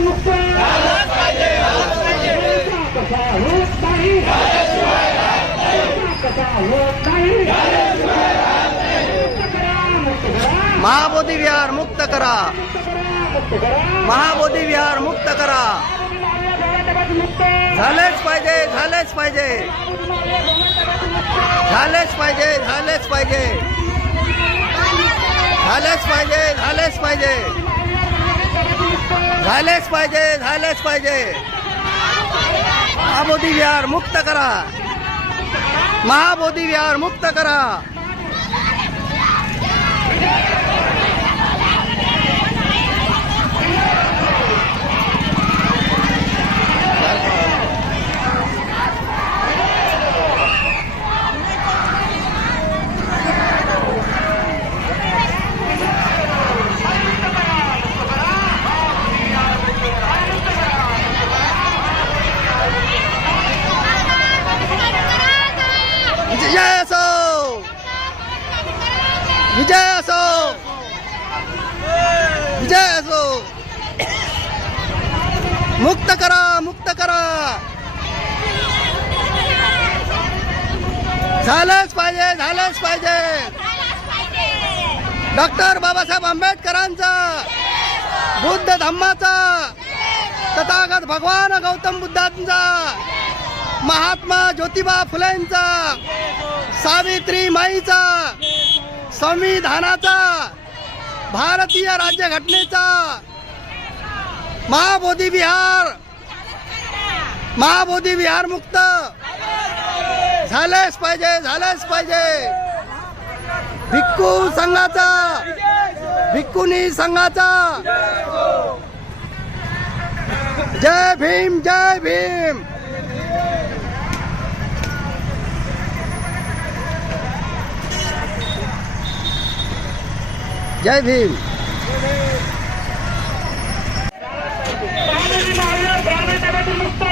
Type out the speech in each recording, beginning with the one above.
मुक्त कसा होत नाही कसा होत नाही महाबोधी विहार मुक्त करा. महाबोधी विहार मुक्त करा. झालेच पाहिजे झालेच पाहिजे. झालेच पाहिजे झालेच पाहिजे. झालेच पाहिजे झालेच पाहिजे. झालेच पाहिजे झालेच पाहिजे. महाबोधी विहार मुक्त करा. महाबोधी विहार मुक्त करा विजय असो विजय असो विजय असो मुक्त करा मुक्त करा झालंच पाहिजे झालंच पाहिजे. डॉक्टर बाबासाहेब आंबेडकरांचा बुद्ध धम्माचा तथागत भगवान गौतम बुद्धांचा महात्मा ज्योतिबा फुलेंचा सावित्री माईचा संविधानाचा भारतीय राज्यघटनेचा महाबोधी विहार महाबोधी विहार मुक्त. झालंच पाहिजे झालंच पाहिजे भिक्खू संघाचा भिक्खुनी संघाचा जय भीम जय भीम जय भीम मुक्त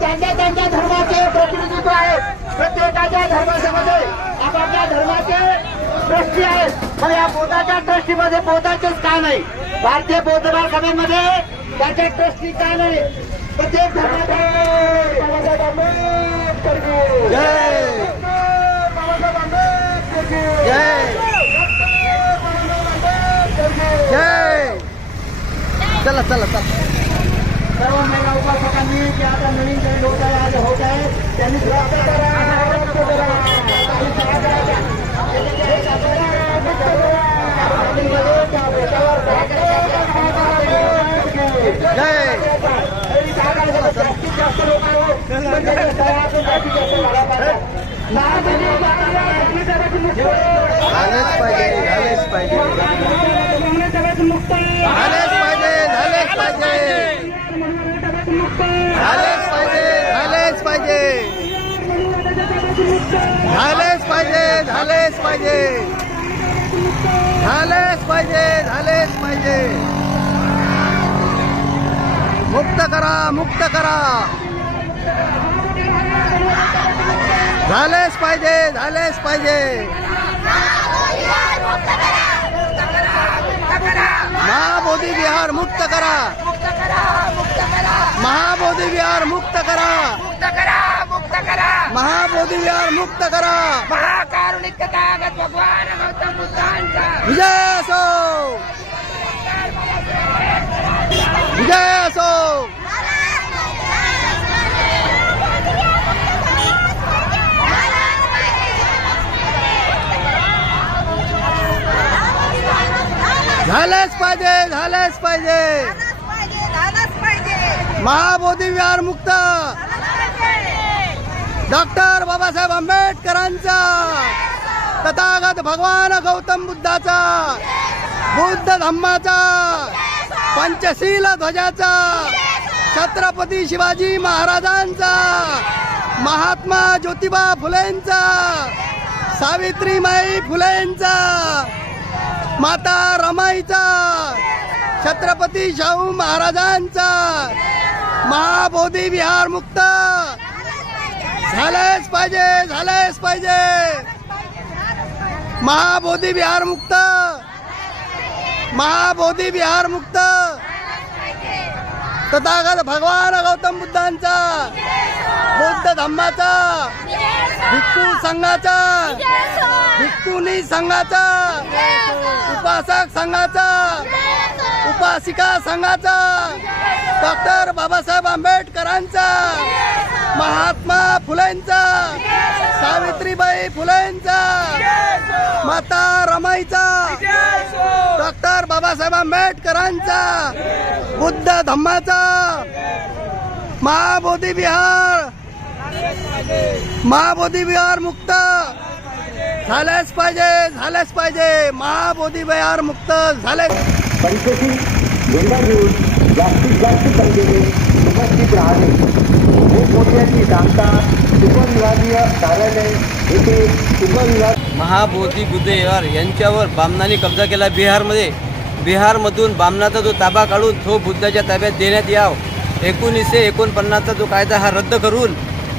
त्यांच्या त्यांच्या धर्माचे प्रतिनिधित्व आहेत प्रत्येकाच्या धर्मामध्ये आपापल्या धर्माचे ट्रस्टी आहेत. मग या बोधाच्या ट्रस्टीमध्ये बोधाचेच का नाही? भारतीय बौद्ध सभेमध्ये त्याच्या ट्रस्टी का नाही प्रत्येक धर्माचे बाबासाहेब आंबेडकर बाबासाहेब आंबेडकर चला चला चला सर्व महिला उपासकांनी जे आता नवीन काही लोक आहे आज होत आहे त्यांनी रक्त करा रक्त करा काही सहा करायच्या. त्याच्याकडे सातारा, रक्त करा. पाणीमध्ये त्या बेटावर जय तरी काय करायचं? जास्तीत जास्त लोक आहे. म्हणजे सहातून जास्तीत जास्त झाला पाहिजे. लहान मुली, लहान मुली, जगाची मुक्त. झालेच पाहिजे झालेच पाहिजे जगाची मुक्त. झालेच पाहिजे झालेच पाहिजे मुक्त. पाहिजे झालेच पाहिजे झालेच पाहिजे झालेच पाहिजे झालेच पाहिजे झालेच पाहिजे मुक्त करा मुक्त करा झालेच पाहिजे झालेच पाहिजे. महाबोधी विहार मुक्त करा. मुक्त करा मुक्त करा महाबोधी विहार मुक्त करा. मुक्त करा मुक्त करा महाबोधी विहार मुक्त करा. महाकारुणिक भगवान गौतम बुद्धांचा. विजय! झालेच पाहिजे झालेच पाहिजे. महाबोधी विहार मुक्त. डॉक्टर बाबासाहेब आंबेडकरांचा. तथागत भगवान गौतम बुद्धाचा. बुद्ध धम्माचा. पंचशील ध्वजाचा. छत्रपती शिवाजी महाराजांचा. महात्मा ज्योतिबा फुलेंचा. सावित्रीमाई फुलेंचा. माता रमाईचा छत्रपती शाहू महाराजांचा महाबोधी विहार मुक्त. झालंच पाहिजे झालंच पाहिजे. महाबोधी विहार मुक्त. महाबोधी विहार मुक्त. तथागत भगवान गौतम बुद्धांचा बुद्ध धम्माचा भिक्खू संघाचा भिक्खुनी संघाचा उपासक संघाचा उपासिका संघाचा डॉक्टर बाबासाहेब आंबेडकरांचा महात्मा फुलेंचा सावित्रीबाई फुलेंचा माता रमाईचा बाबासाहेब आंबेडकरांचा बुद्ध धम्माचा महाबोधी विहार महाबोधी विहार मुक्त. झालेच पाहिजे झालेच पाहिजे. महाबोधी विहार मुक्त झाले परीक्षेची झेंडा घेऊन जास्तीत जास्त संख्येने उपस्थित राहणे. खूप मोठ्याची सांगता उपविभागीय कार्यालय येथे उपविभाग महाबोधी बुद्धविहार यांच्यावर बामणाने कब्जा केला बिहारमध्ये. बिहारमधून बामणाचा जो ताबा काढून तो बुद्धाच्या ताब्यात देण्यात याव. एकोणीसशे एकोणपन्नासचा जो कायदा हा रद्द करून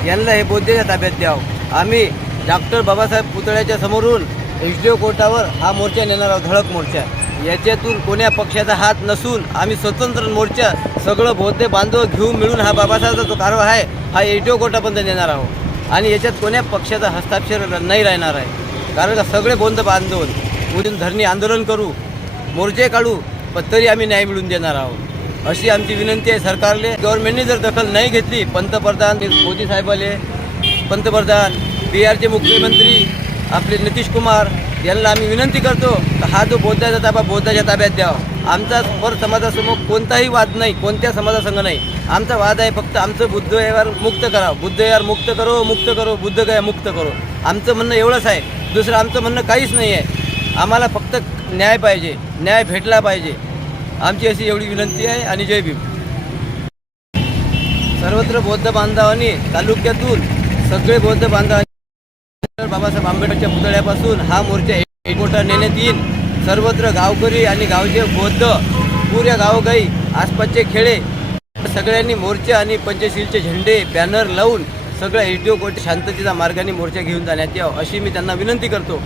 यांना हे बौद्धाच्या ताब्यात द्यावं. आम्ही डॉक्टर बाबासाहेब पुतळ्याच्या समोरून एच डी ओ कोर्टावर हा मोर्चा नेणार आहोत धडक मोर्चा. याच्यातून कोण्या पक्षाचा हात नसून आम्ही स्वतंत्र मोर्चा सगळं बौद्ध बांधव घेऊन मिळून हा बाबासाहेबचा जो कारवा आहे हा एच डी ओ कोर्टापर्यंत नेणार आहोत. आणि याच्यात कोण्या पक्षाचा हस्ताक्षर नाही राहणार आहे. कारण का सगळे बौद्ध बांधव उद्या धरणी आंदोलन करू मोर्चे काढू पण तरी आम्ही न्याय मिळवून देणार आहोत. अशी आमची विनंती आहे सरकारले. गव्हर्नमेंटने जर दखल नाही घेतली पंतप्रधान मोदी साहेबाले पंतप्रधान बिहारचे मुख्यमंत्री आपले नितीश कुमार यांना आम्ही विनंती करतो तर हा जो बौद्धाचा ताबा बौद्धाच्या ताब्यात द्यावा आमचा पर समाजासमोर कोणताही वाद नाही कोणत्या समाजासंघ नाही. आमचा वाद आहे फक्त आमचं बुद्ध व्यवहार मुक्त करा बुद्ध व्यवहार मुक्त करो मुक्त करो बुद्ध गया मुक्त करो. आमचं म्हणणं एवढंच आहे. दुसरं आमचं म्हणणं काहीच नाही आहे आम्हाला फक्त न्याय पाहिजे न्याय भेटला पाहिजे. आमची अशी एवढी विनंती आहे आणि जय भीम. सर्वत्र बौद्ध बांधवांनी तालुक्यातून सगळे बौद्ध बांधवांनी बाबासाहेब आंबेडकरच्या पुतळ्यापासून हा मोर्चा एकवटा नेण्यात येईल सर्वत्र गावकरी आणि गावचे बौद्ध पुऱ्या गावोगाई आसपासचे खेडे सगळ्यांनी मोर्चे आणि पंचशीलचे झेंडे बॅनर लावून सगळ्या एटीओ कोर्ट शांततेचा मार्गाने मोर्चा घेऊन जाण्यात यावं अशी मी त्यांना विनंती करतो.